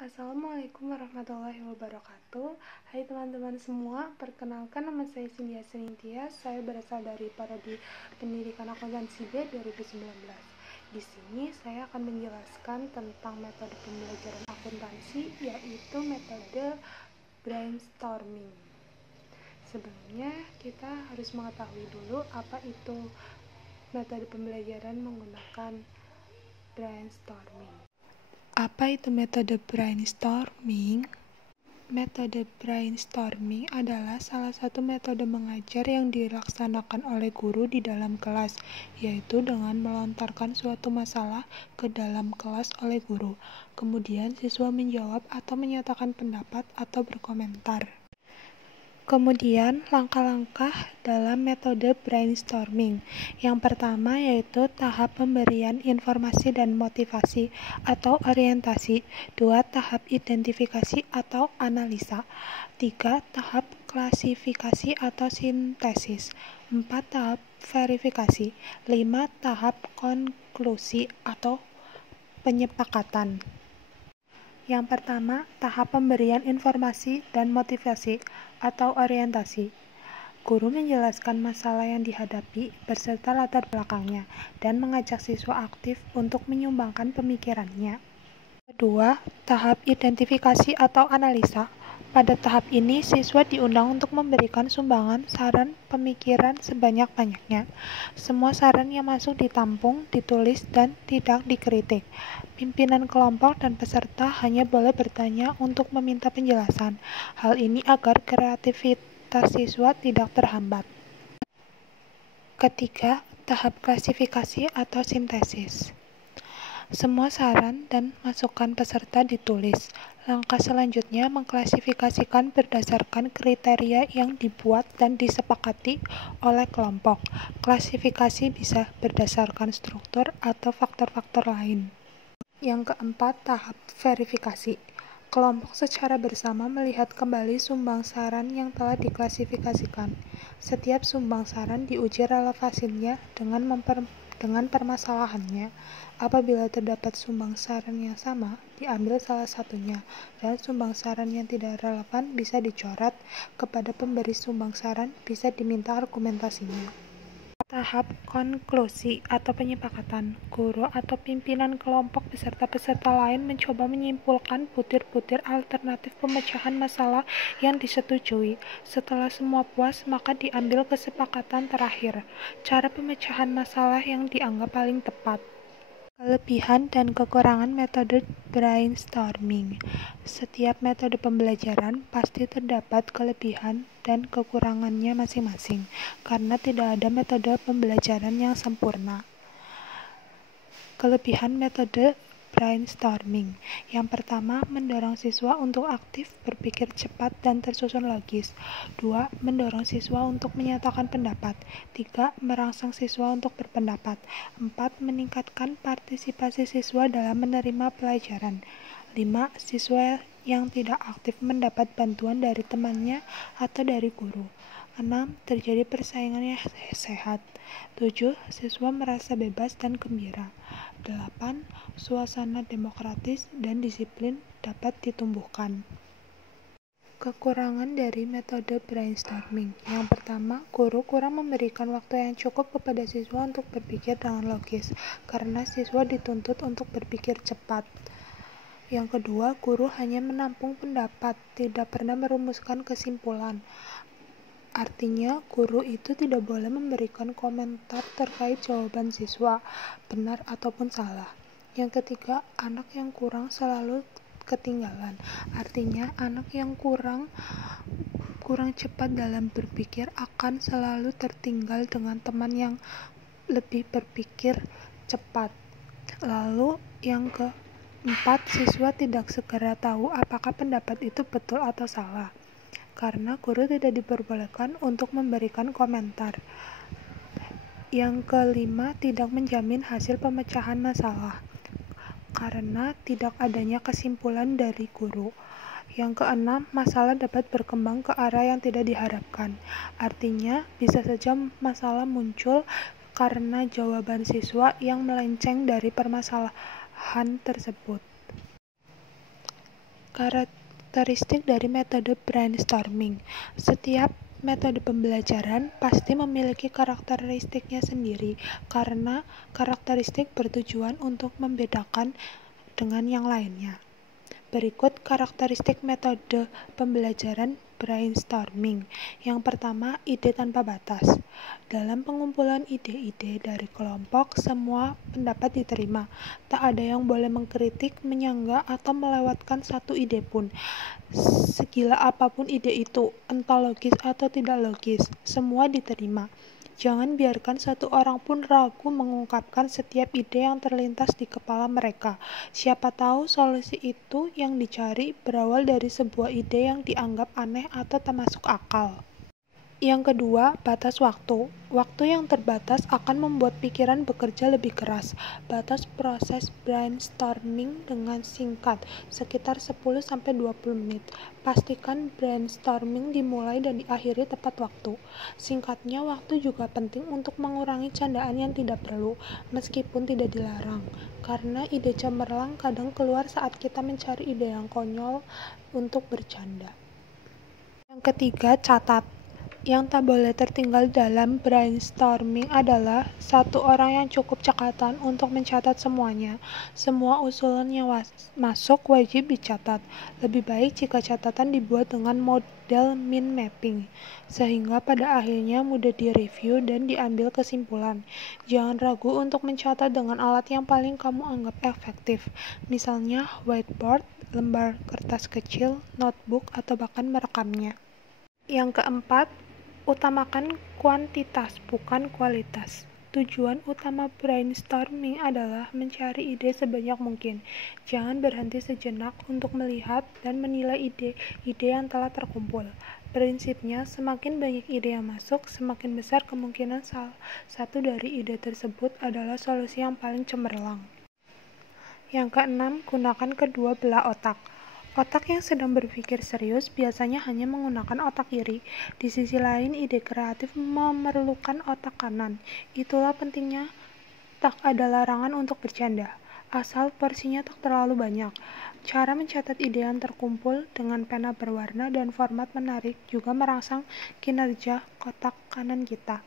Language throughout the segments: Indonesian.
Assalamualaikum warahmatullahi wabarakatuh. Hai teman-teman semua, perkenalkan nama saya Cynthia Senintia. Saya berasal dari Prodi Pendidikan Akuntansi B 2019. Di sini saya akan menjelaskan tentang metode pembelajaran akuntansi, yaitu metode brainstorming. Sebelumnya kita harus mengetahui dulu apa itu metode pembelajaran menggunakan brainstorming. Apa itu metode brainstorming? Metode brainstorming adalah salah satu metode mengajar yang dilaksanakan oleh guru di dalam kelas, yaitu dengan melontarkan suatu masalah ke dalam kelas oleh guru. Kemudian siswa menjawab atau menyatakan pendapat atau berkomentar. Kemudian, langkah-langkah dalam metode brainstorming. Yang pertama yaitu tahap pemberian informasi dan motivasi atau orientasi. 2. Tahap identifikasi atau analisa. 3. Tahap klasifikasi atau sintesis. 4. Tahap verifikasi. 5. Tahap konklusi atau penyepakatan. Yang pertama, tahap pemberian informasi dan motivasi atau orientasi. Guru menjelaskan masalah yang dihadapi beserta latar belakangnya dan mengajak siswa aktif untuk menyumbangkan pemikirannya. Kedua, tahap identifikasi atau analisa. Pada tahap ini, siswa diundang untuk memberikan sumbangan saran pemikiran sebanyak-banyaknya. Semua saran yang masuk ditampung, ditulis, dan tidak dikritik. Pimpinan kelompok dan peserta hanya boleh bertanya untuk meminta penjelasan. Hal ini agar kreativitas siswa tidak terhambat. Ketiga, tahap klasifikasi atau sintesis. Semua saran dan masukan peserta ditulis. Langkah selanjutnya mengklasifikasikan berdasarkan kriteria yang dibuat dan disepakati oleh kelompok. Klasifikasi bisa berdasarkan struktur atau faktor-faktor lain. Yang keempat, tahap verifikasi. Kelompok secara bersama melihat kembali sumbang saran yang telah diklasifikasikan. Setiap sumbang saran diuji relevansinya dengan permasalahannya. Apabila terdapat sumbang saran yang sama, diambil salah satunya, dan sumbang saran yang tidak relevan bisa dicoret. Kepada pemberi sumbang saran bisa diminta argumentasinya. Tahap konklusi atau penyepakatan. Guru atau pimpinan kelompok beserta peserta lain mencoba menyimpulkan butir-butir alternatif pemecahan masalah yang disetujui. Setelah semua puas, maka diambil kesepakatan terakhir. Cara pemecahan masalah yang dianggap paling tepat. Kelebihan dan kekurangan metode brainstorming. Setiap metode pembelajaran pasti terdapat kelebihan dan kekurangannya masing-masing, karena tidak ada metode pembelajaran yang sempurna. Kelebihan metode brainstorming. Yang pertama, mendorong siswa untuk aktif, berpikir cepat, dan tersusun logis. 2. Mendorong siswa untuk menyatakan pendapat. 3. Merangsang siswa untuk berpendapat. 4. Meningkatkan partisipasi siswa dalam menerima pelajaran. 5. Siswa yang tidak aktif mendapat bantuan dari temannya atau dari guru. 6. Terjadi persaingan yang sehat. 7. Siswa merasa bebas dan gembira. 8. Suasana demokratis dan disiplin dapat ditumbuhkan. Kekurangan dari metode brainstorming. Yang pertama, guru kurang memberikan waktu yang cukup kepada siswa untuk berpikir dengan logis, karena siswa dituntut untuk berpikir cepat. Yang kedua, guru hanya menampung pendapat, tidak pernah merumuskan kesimpulan. Artinya, guru itu tidak boleh memberikan komentar terkait jawaban siswa, benar ataupun salah. Yang ketiga, anak yang kurang selalu ketinggalan. Artinya, anak yang kurang cepat dalam berpikir akan selalu tertinggal dengan teman yang lebih berpikir cepat. Lalu, yang keempat, siswa tidak segera tahu apakah pendapat itu betul atau salah, karena guru tidak diperbolehkan untuk memberikan komentar. Yang kelima, tidak menjamin hasil pemecahan masalah, karena tidak adanya kesimpulan dari guru. Yang keenam, masalah dapat berkembang ke arah yang tidak diharapkan. Artinya, bisa saja masalah muncul karena jawaban siswa yang melenceng dari permasalahan tersebut. karakteristik dari metode brainstorming. Setiap metode pembelajaran pasti memiliki karakteristiknya sendiri, karena karakteristik bertujuan untuk membedakan dengan yang lainnya. Berikut karakteristik metode pembelajaran brainstorming. Yang pertama, ide tanpa batas. Dalam pengumpulan ide-ide dari kelompok, semua pendapat diterima. Tak ada yang boleh mengkritik, menyanggah, atau melewatkan satu ide pun. Segila apapun ide itu, entah logis atau tidak logis, semua diterima. Jangan biarkan satu orang pun ragu mengungkapkan setiap ide yang terlintas di kepala mereka. Siapa tahu solusi itu yang dicari berawal dari sebuah ide yang dianggap aneh atau tak masuk akal. Yang kedua, batas waktu. Waktu yang terbatas akan membuat pikiran bekerja lebih keras. Batas proses brainstorming dengan singkat, sekitar 10-20 menit. Pastikan brainstorming dimulai dan diakhiri tepat waktu. Singkatnya, waktu juga penting untuk mengurangi candaan yang tidak perlu, meskipun tidak dilarang. Karena ide cemerlang kadang keluar saat kita mencari ide yang konyol untuk bercanda. Yang ketiga, catat. Yang tak boleh tertinggal dalam brainstorming adalah satu orang yang cukup cekatan untuk mencatat semuanya. Semua usulan yang masuk wajib dicatat. Lebih baik jika catatan dibuat dengan model mind mapping, sehingga pada akhirnya mudah direview dan diambil kesimpulan. Jangan ragu untuk mencatat dengan alat yang paling kamu anggap efektif, misalnya whiteboard, lembar kertas kecil, notebook, atau bahkan merekamnya. Yang keempat, utamakan kuantitas, bukan kualitas. Tujuan utama brainstorming adalah mencari ide sebanyak mungkin. Jangan berhenti sejenak untuk melihat dan menilai ide-ide yang telah terkumpul. Prinsipnya, semakin banyak ide yang masuk, semakin besar kemungkinan salah satu dari ide tersebut adalah solusi yang paling cemerlang. Yang keenam, gunakan kedua belah otak. Otak yang sedang berpikir serius biasanya hanya menggunakan otak kiri. Di sisi lain, ide kreatif memerlukan otak kanan. Itulah pentingnya tak ada larangan untuk bercanda, asal porsinya tak terlalu banyak. Cara mencatat ide yang terkumpul dengan pena berwarna dan format menarik juga merangsang kinerja otak kanan kita.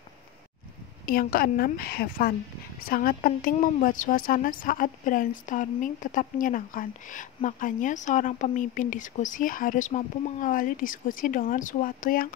Yang keenam, have fun. Sangat penting membuat suasana saat brainstorming tetap menyenangkan. Makanya, seorang pemimpin diskusi harus mampu mengawali diskusi dengan sesuatu yang